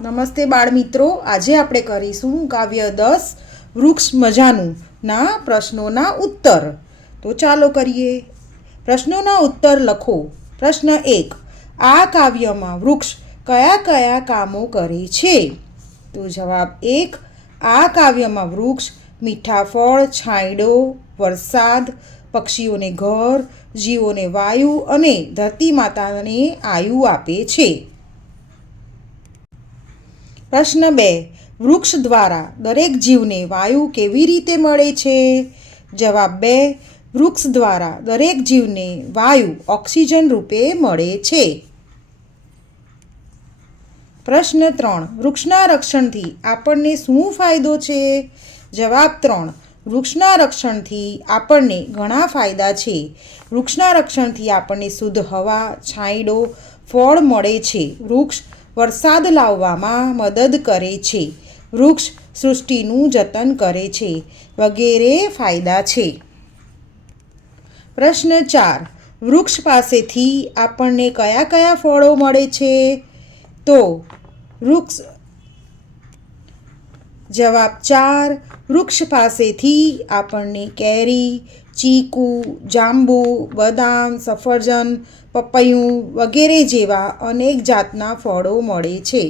નમસ્તે બાળ મિત્રો, આજે આપણે કરીશું કાવ્ય 10 વૃક્ષ મજાનું ના પ્રશ્નોના ઉત્તર. તો ચાલો કરીએ. પ્રશ્નોના ઉત્તર લખો. પ્રશ્ન 1. આ કાવ્યમાં વૃક્ષ કયા કયા કામો કરે છે? તો જવાબ 1. આ કાવ્યમાં વૃક્ષ મીઠા ફળ, છાંયડો, વરસાદ, પક્ષીઓને ઘર, જીવોને વાયુ અને ધરતી માતાને આયુ આપે છે. પ્રશ્ન 2. વૃક્ષ દ્વારા દરેક જીવને વાયુ કેવી રીતે મળે છે? જવાબ 2. વૃક્ષ દ્વારા દરેક જીવને વાયુ ઓક્સિજન રૂપે મળે છે. પ્રશ્ન 3. વૃક્ષના રક્ષણથી આપણને શું ફાયદો છે? જવાબ 3. વૃક્ષના રક્ષણથી આપણને ઘણા ફાયદા છે. વૃક્ષના રક્ષણથી આપણને શુદ્ધ હવા, છાંયડો, ફળ મળે છે. વૃક્ષ વરસાદ લાવવામાં મદદ કરે છે. વૃક્ષ સૃષ્ટિનું જતન કરે છે, વગેરે ફાયદા છે. પ્રશ્ન 4. વૃક્ષ પાસેથી આપણને કયા કયા ફળો મળે છે? તો જવાબ 4. વૃક્ષ પાસેથી આપણને કેરી, ચીકુ, જાંબુ, બદામ, સફરજન, પપૈયું વગેરે જેવા અનેક જાતના ફળો મળે છે.